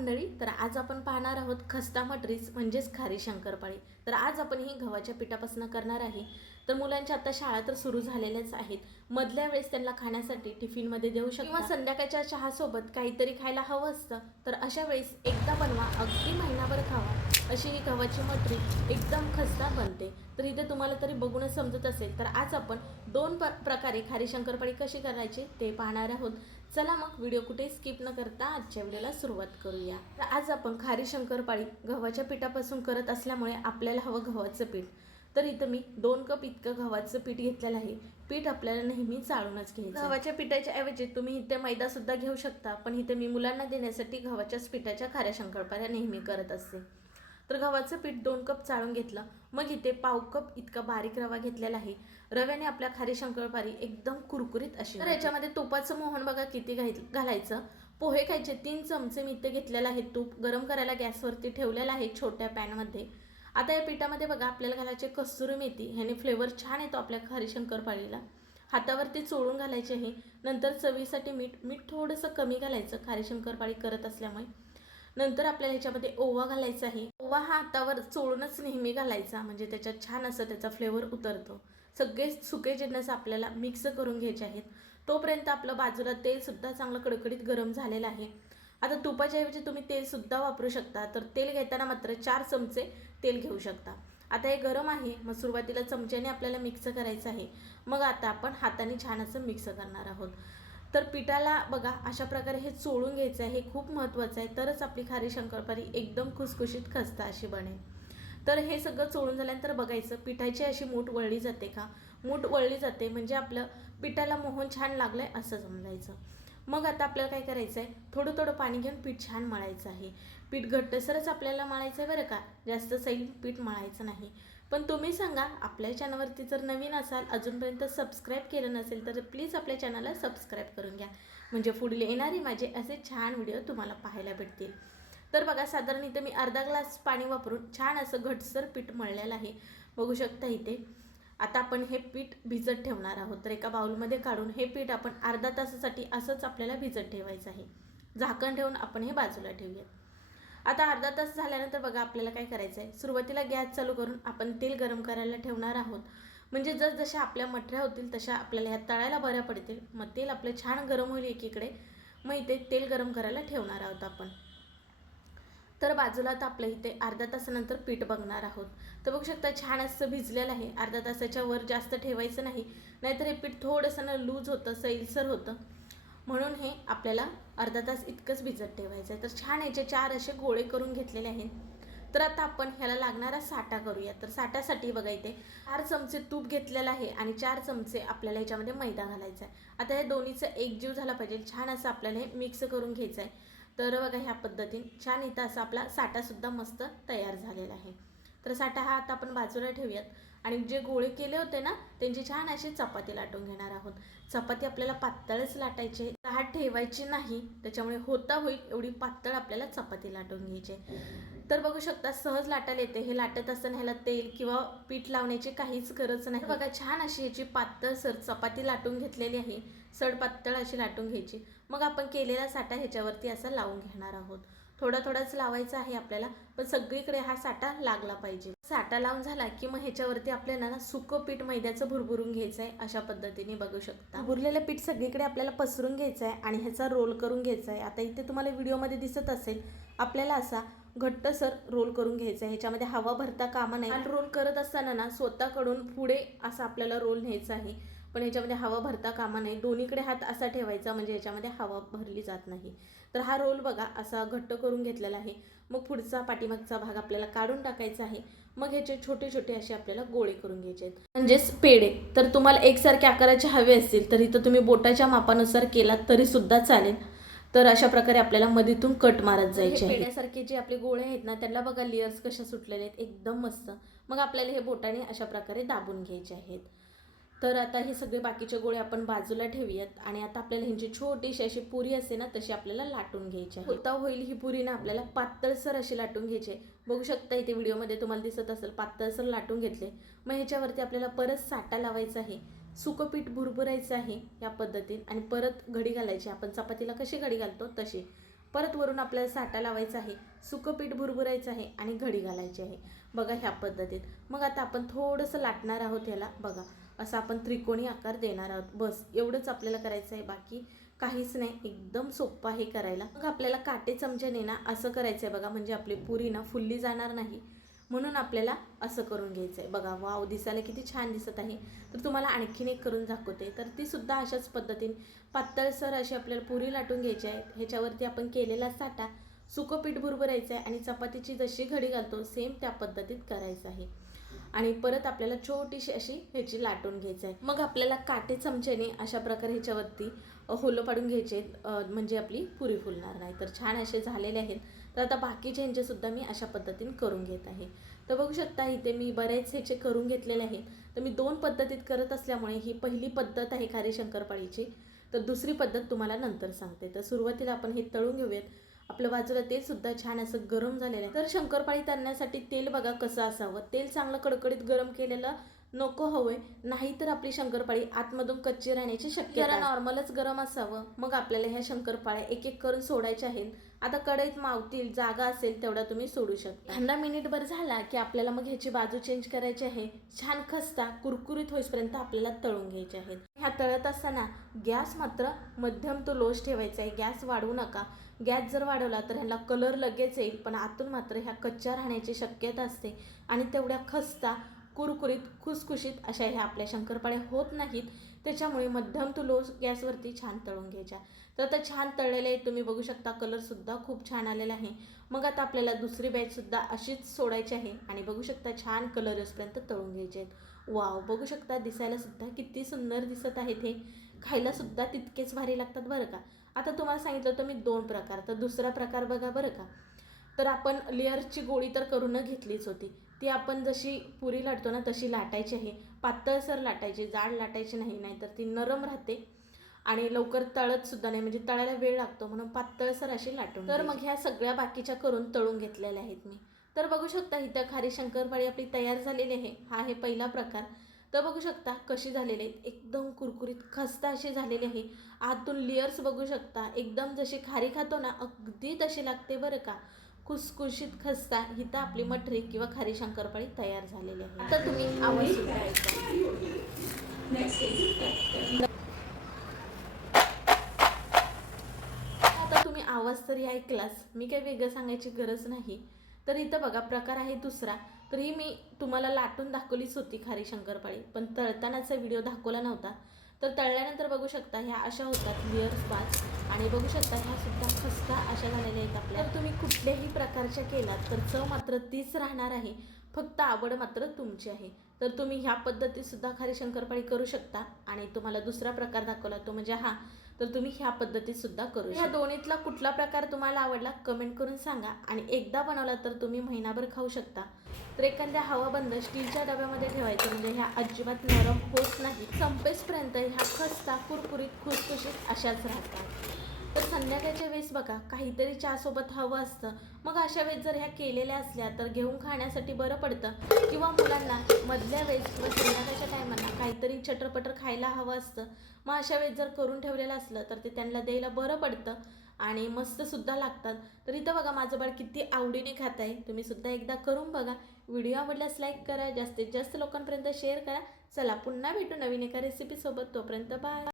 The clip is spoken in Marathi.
मंडळी तर आज आपण पाहणार आहोत खस्ता मटरीज म्हणजेच खारी शंकरपाळी. तर आज आपण ही गव्हाच्या पिठापासून करणार आहे. तर मुलांच्या आता शाळा तर सुरू झालेल्याच आहेत. मधल्या वेळेस त्यांना खाण्यासाठी टिफिनमध्ये देऊ शकतो. किंवा संध्याकाळच्या चहासोबत काहीतरी खायला हवं असतं तर अशा वेळेस एकदा बनवा अगदी महिनाभर खावा अशी ही गव्हाची मटरी एकदम खस्ता बनते. तर इथे तुम्हाला तरी बघूनच समजत असेल तर आज आपण दोन प प्रकारे खारी शंकरपाळी कशी करायची ते पाहणार आहोत. चला मग व्हिडिओ कुठे स्किप न करता आजच्या व्हिडिओला सुरुवात करूया. तर आज आपण खारी शंकरपाळी गव्हाच्या पिठापासून करत असल्यामुळे आपल्याला हवं गव्हाचं पीठ. तर इथं मी दोन कप इतकं गव्हाचं पीठ घेतलेलं आहे. पीठ आपल्याला नेहमी चाळूनच घ्यायचं गव्हाच्या पिठाच्या ऐवजी तुम्ही इथे मैदा सुद्धा घेऊ शकता पण इथे मी मुलांना देण्यासाठी गव्हाच्याच पिठाच्या खाऱ्या शंकरपाळ्या नेहमी करत असते. तर गव्हाचं पीठ दोन कप चाळून घेतलं मग इथे पाव कप इतका बारीक रवा घेतलेला आहे. रव्याने आपल्या खारी शंकरपारी एकदम कुरकुरीत अशी तर याच्यामध्ये तुपाचं मोहन बघा किती घालायचं. पोहे खायचे तीन चमचे मी इथे घेतलेलं आहे तूप गरम करायला गॅसवरती ठेवलेलं आहे छोट्या पॅनमध्ये. आता या पिठामध्ये बघा आपल्याला घालायचे कस्तुरी मेथी ह्याने फ्लेवर छान येतो आपल्या खारी शंकरपाळीला हातावरती चोळून घालायचे आहे. नंतर चवीसाठी मीठ मीठ थोडंसं कमी घालायचं खारी शंकरपाळी करत असल्यामुळे. नंतर आपल्याला ह्याच्यामध्ये ओवा घालायचा आहे. ओवा हा हातावर चोळूनच नेहमी घालायचा म्हणजे त्याच्यात छान असं त्याचा फ्लेवर उतरतो. सगळे सुके जिन्नस आपल्याला मिक्स करून घ्यायचे आहेत. तोपर्यंत आपलं बाजूला तेलसुद्धा चांगलं कडकडीत गरम झालेलं आहे. आता तुपाच्याऐवजी तुम्ही तेलसुद्धा वापरू शकता. तर तेल घेताना मात्र चार चमचे तेल घेऊ शकता. आता हे गरम आहे मग सुरुवातीला चमच्याने आपल्याला मिक्स करायचं आहे. मग आता आपण हाताने छान असं मिक्स करणार आहोत. तर पिठाला बघा अशा प्रकारे हे चोळून घ्यायचं आहे. हे खूप महत्त्वाचं आहे. तरच आपली खारी शंकरपारी एकदम खुसखुशीत खस्ता अशी बनेल. तर हे सगळं चोळून झाल्यानंतर बघायचं पिठाची अशी मूठ वळली जाते का? मूठ वळली जाते म्हणजे आपलं पिठाला मोहन छान लागलं आहे असं समजायचं. मग आता आपल्याला काय करायचं आहे थोडं थोडं पाणी घेऊन पीठ छान मळायचं आहे. पीठ घट्टसरच आपल्याला मळायचं आहे बरं का? जास्त सैल पीठ मळायचं नाही. पण तुम्ही सांगा आपल्या चॅनलवरती जर नवीन असाल अजूनपर्यंत सबस्क्राईब केलं नसेल तर प्लीज आपल्या चॅनलला सबस्क्राईब करून घ्या. म्हणजे पुढील येणारे माझे असे छान व्हिडिओ तुम्हाला पाहायला भेटतील. तर बघा साधारण इथे मी अर्धा ग्लास पाणी वापरून छान असं घटसर पीठ मळलेलं आहे. बघू शकता इथे. आता आपण हे पीठ भिजत ठेवणार आहोत. तर एका बाउलमध्ये काढून हे पीठ आपण अर्धा तासासाठी असंच आपल्याला भिजत ठेवायचं आहे. झाकण ठेवून आपण हे बाजूला ठेवूयात. आता अर्धा तास झाल्यानंतर बघा आपल्याला काय करायचं आहे सुरुवातीला गॅस चालू करून आपण तेल गरम करायला ठेवणार आहोत. म्हणजे जस जशा आपल्या मठऱ्या होतील तशा आपल्याला ह्या तळायला बऱ्या पडतील. मग तेल आपलं छान गरम होईल एकीकडे. मग इथे तेल गरम करायला ठेवणार आहोत आपण. तर बाजूला आता आपल्या इथे अर्धा तासानंतर पीठ बघणार आहोत. तर बघू शकता छान असं भिजलेलं आहे. अर्धा तासाच्या वर जास्त ठेवायचं नाही. नाहीतर हे पीठ थोडंसं ना लूज होतं सैलसर होतं. म्हणून हे आपल्याला अर्धा तास इतकंच भिजत ठेवायचं आहे. तर छान याचे चार असे गोळे करून घेतलेले आहेत. तर आता आपण ह्याला लागणारा साठा करूया. तर साठासाठी बघा इथे चार चमचे तूप घेतलेलं आहे आणि चार चमचे आपल्याला ह्याच्यामध्ये मैदा घालायचा आहे. आता हे दोन्हीचं एकजीव झाला पाहिजे. छान असं आपल्याला हे मिक्स करून घ्यायचं आहे. तर बघा ह्या पद्धतीने छान इथं असा आपला साठासुद्धा मस्त तयार झालेला आहे. तर साठा हा आता आपण बाजूला ठेवूयात. आणि जे गोळे केले होते ना त्यांची छान अशी चपाती लाटून घेणार आहोत. चपाती आपल्याला पातळच लाटायची हात ठेवायची नाही त्याच्यामुळे होता होईल एवढी पातळ आपल्याला चपाती लाटून घ्यायची तर बघू शकता सहज लाटायला येते. हे लाटत असताना ह्याला तेल किंवा पीठ लावण्याची काहीच गरज नाही. बघा छान अशी ह्याची पातळ सर चपाती लाटून घेतलेली आहे. सड पातळ अशी लाटून घ्यायची. मग आपण केलेला साठा ह्याच्यावरती असा लावून घेणार आहोत. थोडा थोडाच लावायचा आहे आपल्याला पण सगळीकडे हा साठा लागला पाहिजे. साठा लावून झाला की मग ह्याच्यावरती आपल्याला ना सुकं पीठ मैद्याचं भुरभुरून घ्यायचं आहे अशा पद्धतीने बघू शकता. भुरलेलं पीठ सगळीकडे आपल्याला पसरून घ्यायचं आहे आणि ह्याचा रोल करून घ्यायचा आहे आता इथे तुम्हाला व्हिडिओमध्ये दिसत असेल आपल्याला असा घट्टसर रोल करून घ्यायचा आहे. ह्याच्यामध्ये हवा भरता कामा नाही आणि रोल करत असताना ना स्वतःकडून पुढे असा आपल्याला रोल न्यायचा आहे. पण ह्याच्यामध्ये हवा भरता कामा नाही दोन्हीकडे हात असा ठेवायचा म्हणजे ह्याच्यामध्ये हवा भरली जात नाही. तर हा रोल बघा असा घट्ट करून घेतलेला आहे. मग पुढचा पाठीमागचा भाग आपल्याला काढून टाकायचा आहे. मग ह्याचे छोटे छोटे असे आपल्याला गोळे करून घ्यायचे आहेत. म्हणजेच पेढे. तर तुम्हाला एकसारखे आकाराचे हवे असतील तर इथं तुम्ही बोटाच्या मापानुसार केलात तरी सुद्धा चालेल. तर अशा प्रकारे आपल्याला मधीतून कट मारत जायचे आहे. पेढ्यासारखे जे आपले गोळे आहेत ना त्याला बघा लेअर्स कशा सुटलेले आहेत. एकदम मस्त. मग आपल्याला हे बोटाने अशा प्रकारे दाबून घ्यायचे आहेत. तर आता हे सगळे बाकीचे गोळे आपण बाजूला ठेवूयात आणि आता आपल्याला ह्यांची छोटीशी अशी पुरी असते ना तशी आपल्याला लाटून घ्यायची आहे. होता होईल ही पुरी ना आपल्याला पातळसर अशी लाटून घ्यायची आहे. बघू शकता इथे व्हिडिओमध्ये तुम्हाला दिसत असेल पातळसर लाटून घेतले. मग ह्याच्यावरती आपल्याला परत साठा लावायचा आहे. सुकं पीठ भुरभुरायचं आहे या पद्धतीत आणि परत घडी घालायची. आपण चपातीला कशी घडी घालतो? तशी. परत वरून आपल्याला साठा लावायचा आहे सुकं पीठ भुरभुरायचं आहे आणि घडी घालायची आहे. बघा ह्या पद्धतीत. मग आता आपण थोडंसं लाटणार आहोत याला बघा असं आपण त्रिकोणी आकार देणार आहोत. बस एवढंच आपल्याला करायचं आहे. बाकी काहीच नाही. एकदम सोपं आहे करायला. मग आपल्याला काटे चमच्याने ना असं करायचं आहे बघा. म्हणजे आपली पुरी ना फुलली जाणार नाही. म्हणून आपल्याला असं करून घ्यायचं आहे बघा वाव दिसायला किती छान दिसत आहे. तर तुम्हाला आणखीन एक करून दाखवते. तर ती सुद्धा अशाच पद्धतीने पातळसर अशी आपल्याला पुरी लाटून घ्यायची आहे. ह्याच्यावरती आपण केलेला साठा सुकं पीठ भुरभरायचं आहे आणि चपातीची जशी घडी घालतो सेम त्या पद्धतीत करायचं आहे. आणि परत आपल्याला छोटीशी अशी ह्याची लाटून घ्यायचं आहे. मग आपल्याला काटे चमच्याने अशा प्रकारे ह्याच्यावरती होलं पाडून घ्यायचे आहेत, म्हणजे आपली पुरी फुलणार नाही. तर छान असे झालेले आहेत. तर आता बाकीचे ह्यांचे सुद्धा मी अशा पद्धतीने करून घेत आहे. तर बघू शकता इथे मी बरेच ह्याचे करून घेतलेले आहेत. तर मी दोन पद्धतीत करत असल्यामुळे ही पहिली पद्धत आहे खारी शंकरपाळीची तर दुसरी पद्धत तुम्हाला नंतर सांगते. तर सुरुवातीला आपण हे तळून घेऊयात. आपलं बाजूला तेल सुद्धा छान असं गरम झालेलं आहे. तर शंकरपाळी तळण्यासाठी तेल बघा कसं असावं. तेल चांगलं कडकडीत गरम केलेलं नको हवंय. नाहीतर आपली शंकरपाळी आतमधून कच्ची राहण्याची शक्यता नॉर्मलच गरम असावं. मग आपल्याला ह्या शंकरपाळ्या एक एक करून सोडायच्या आहेत. आता कढईत मावतील जागा असेल तेवढा तुम्ही सोडू शकता. थंडा मिनिटभर झाला की आपल्याला मग ह्याची बाजू चेंज करायची आहे. छान खस्ता कुरकुरीत होईपर्यंत आपल्याला तळून घ्यायचे आहेत. ह्या तळत असताना गॅस मात्र मध्यम तो लोज ठेवायचा आहे. गॅस वाढवू नका. गॅस जर वाढवला तर ह्याला कलर लगेच येईल पण आतून मात्र ह्या कच्च्या राहण्याची शक्यता असते. आणि तेवढ्या खस्ता कुरकुरीत खुसखुशीत अशा ह्या आपल्या शंकरपाळ्या होत नाहीत. त्याच्यामुळे मध्यम टू लो गॅसवरती छान तळून घ्यायच्या. तर आता छान तळलेले आहेत तुम्ही बघू शकता कलरसुद्धा खूप छान आलेला आहे. मग आता आपल्याला दुसरी बॅचसुद्धा अशीच सोडायची आहे आणि बघू शकता छान कलर येऊपर्यंत तळून घ्यायचे आहेत. वाव बघू शकता दिसायलासुद्धा किती सुंदर दिसत आहे ते खायलासुद्धा तितकेच भारी लागतात बरं का. आता तुम्हाला सांगितलं होतं मी दोन प्रकार तर दुसरा प्रकार बघा बरं का. तर आपण लेअरची गोळी तर करून घेतलीच होती. ती आपण जशी पुरी लाटतो ना तशी लाटायची आहे. पातळसर लाटायची जाड लाटायची नाही नाहीतर ती नरम राहते. आणि लवकर तळत सुद्धा नाही म्हणजे तळायला वेळ लागतो म्हणून पातळसर अशी लाटून तर मग ह्या सगळ्या बाकीच्या करून तळून घेतलेल्या आहेत मी. तर बघू शकता इथं खारी शंकरपाळी आपली तयार झालेली आहे. हा आहे पहिला प्रकार. तर बघू शकता कशी झालेली आहेत. एकदम कुरकुरीत खस्ता अशी झालेली आहे. आतून लेयर्स बघू शकता. एकदम जशी खारी खातो ना अगदी तशी लागते बरं का. खुसखुशीत खस्ता हिथं आपली मटरी किंवा खारी शंकरपाळी तयार झालेली आहे. आता तुम्ही आवाज. आता तुम्ही आवाज तरी ऐकलाच. मी काही वेगळं सांगायची गरज नाही. तर इथं बघा प्रकार आहे दुसरा. तर ही मी तुम्हाला लाटून दाखवलीच होती खारी शंकरपाळी पण तळतानाचा व्हिडिओ दाखवला नव्हता. तर तळल्यानंतर बघू शकता ह्या अशा होतात लेअर्स पाच. आणि बघू शकता ह्या सुद्धा खस्ता अशा झालेल्या आहेत आपल्या. तर तुम्ही कुठल्याही प्रकारच्या केलात तर चव मात्र तीच राहणार आहे. फक्त आवड मात्र तुमची आहे. तर तुम्ही ह्या पद्धतीतसुद्धा खारी शंकरपाळी करू शकता. आणि तुम्हाला दुसरा प्रकार दाखवला तो म्हणजे हा. तर तुम्ही ह्या पद्धतीत सुद्धा करू ह्या दोन्हीतला कुठला प्रकार तुम्हाला आवडला कमेंट करून सांगा. आणि एकदा बनवला तर तुम्ही महिनाभर खाऊ शकता. तर एखाद्या हवाबंद स्टीलच्या डब्यामध्ये ठेवायचं म्हणजे ह्या अजिबात नरम होत नाही. संपेसपर्यंत ह्या खस्ता कुरकुरीत खुसखुशीत अशाच राहतात. तर संध्याकाळच्या वेळेस बघा काहीतरी चहासोबत हवं असतं. मग अशा वेळेस जर ह्या केलेल्या असल्या तर घेऊन खाण्यासाठी बरं पडतं. किंवा मुलांना मधल्या वेळेस किंवा संध्याकाळच्या टायमाला काहीतरी चटरपटर खायला हवं असतं. मग अशा वेळेस जर करून ठेवलेलं असलं तर ते त्यांना द्यायला बरं पडतं. आणि मस्तसुद्धा लागतात. तर इथं बघा माझं बाळ किती आवडीने खात आहे. तुम्ही सुद्धा एकदा करून बघा. व्हिडिओ आवडल्यास लाईक करा. जास्तीत जास्त लोकांपर्यंत शेअर करा. चला पुन्हा भेटू नवीन एका रेसिपीसोबत तोपर्यंत बाय